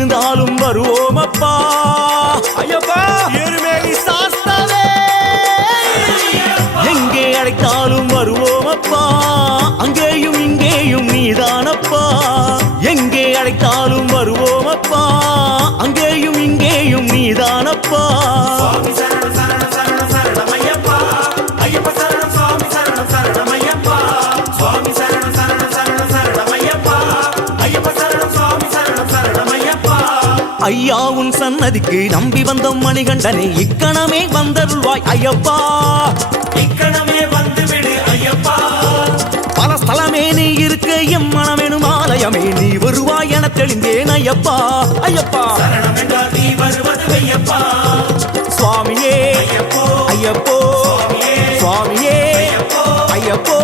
இருந்தாலும் வருவோம் அப்பா ஐயப்பா எருமேலி சாஸ்தாவே எங்கே அழைத்தாலும் வருவோம் அப்பா அங்கேயும் இங்கேயும் நீதானப்பா எங்கே அழைத்தாலும் வருவோம் அப்பா அங்கேயும் இங்கேயும் நீதானப்பா ஐயா உன் சன்னதிக்கு நம்பி வந்த மணிகண்டனே இக்கணமே வந்தருள்வாய் ஐயப்பா இக்கணமே வந்துவிடு ஐயப்பா பல ஸ்தலமே நீ இருக்க எம் மனமெனும் ஆலயமே நீ வருவாய் என தெளிந்தேன் ஐயப்பா ஐயப்பா சரணம் என்றால் நீ வருவது ஐயப்பா சுவாமியே ஐயப்போ ஐயப்போ சுவாமியே சுவாமியே ஐயப்போ ஐயப்போ